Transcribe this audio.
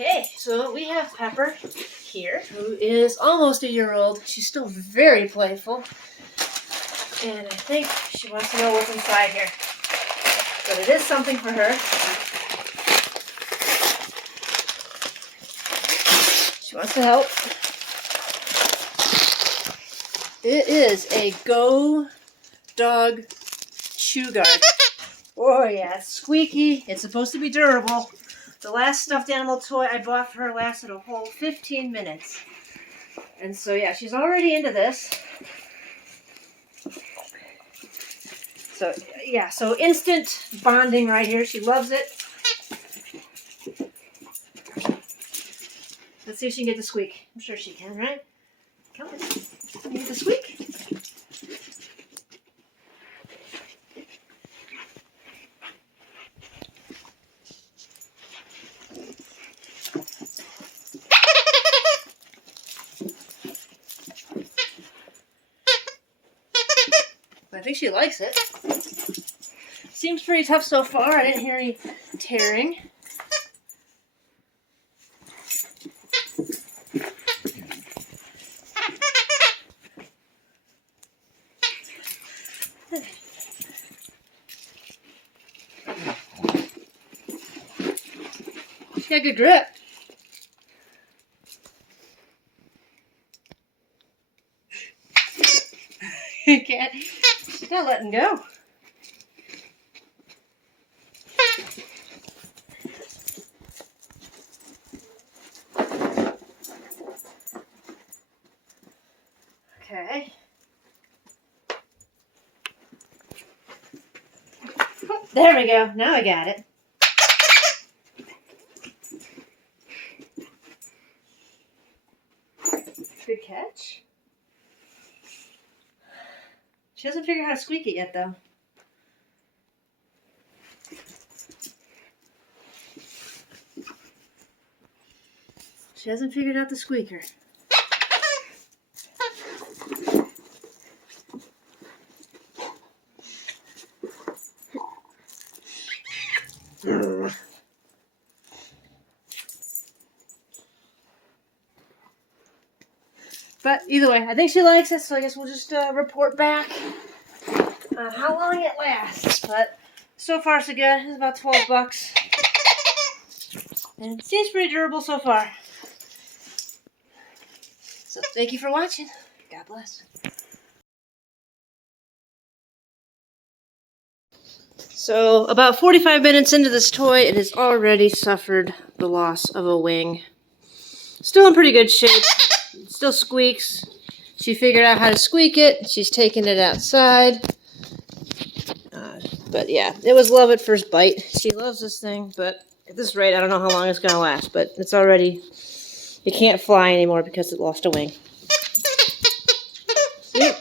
Okay, so we have Pepper here, who is almost a year old. She's still very playful. And I think she wants to know what's inside here. But it is something for her. She wants to help. It is a GoDog chew guard. Oh yeah, it's squeaky. It's supposed to be durable. The last stuffed animal toy I bought for her lasted a whole 15 minutes. And so yeah, she's already into this. So yeah, so instant bonding right here. She loves it. Let's see if she can get the squeak. I'm sure she can, right? Come on. Can you get the squeak? I think she likes it. Seems pretty tough so far. I didn't hear any tearing. She's got good grip. Cat, she's not letting go. Okay. There we go. Now I got it. Good catch. She hasn't figured out how to squeak it yet, though. She hasn't figured out the squeaker. But either way, I think she likes it, so I guess we'll just report back on how long it lasts. But so far, so good. It's about $12. And it seems pretty durable so far. So thank you for watching. God bless. So about 45 minutes into this toy, it has already suffered the loss of a wing. Still in pretty good shape. It still squeaks. She figured out how to squeak it. She's taking it outside. But yeah, it was love at first bite. She loves this thing, but at this rate, I don't know how long it's going to last. But it's already, it can't fly anymore because it lost a wing. See?